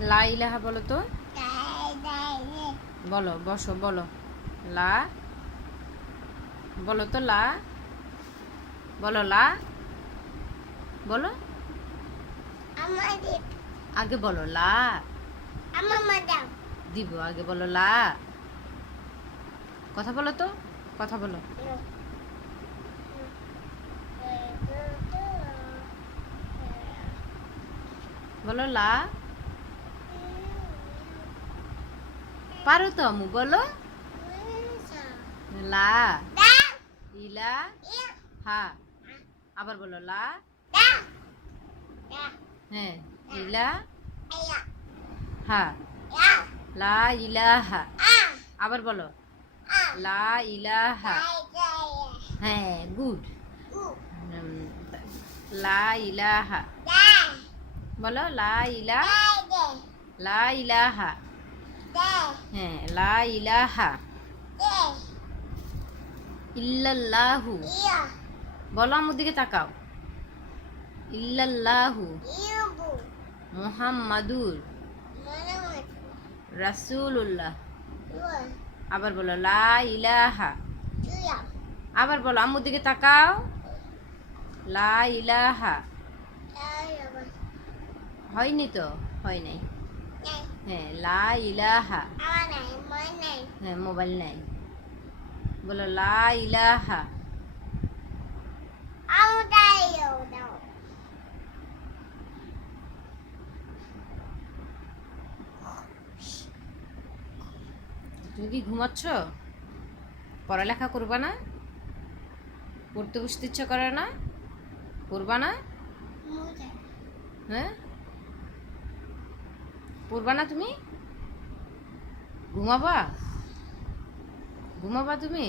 লা ইলাহা বলো তো। বলো, বসো, বলো। লা, বলো তো লা, বলো লা, বলো। আগে বলো লা। দিব, আগে বলো লা। কথা বলো তো, কথা বলো। বলো লা। পারো তো আম্মু, বলো। লা ইলা হা। আবার বলো লা। হ্যাঁ, ইলা হা। লা ইলাহা। আবার বলো লা ইলাহা। হ্যাঁ, গুড। লা ইলাহা। বলো লা ইলা, লা ইলাহা। হ্যাঁ, লা ইলাহা ইল্লাল্লাহু। বলো আমার দিকে তাকাও। ইল্লাল্লাহু মুহাম্মাদুর রাসূলুল্লাহ। আবার বলো লা ইলাহা। আবার বলো আম্মুর দিকে তাকাও। লা ইলাহা। হয়নি তো, হয় নাই। হ্যাঁ, লা ইলাহা। হ্যাঁ, মোবাইল নাই। বলো লা ইলাহা। তুমি কি ঘুমাচ্ছ? পড়ালেখা করবা না? পড়তে বসতে ইচ্ছা করে না? পড়বা না? হ্যাঁ, পড়বা না তুমি? ঘুমাবা? ঘুমাবা তুমি?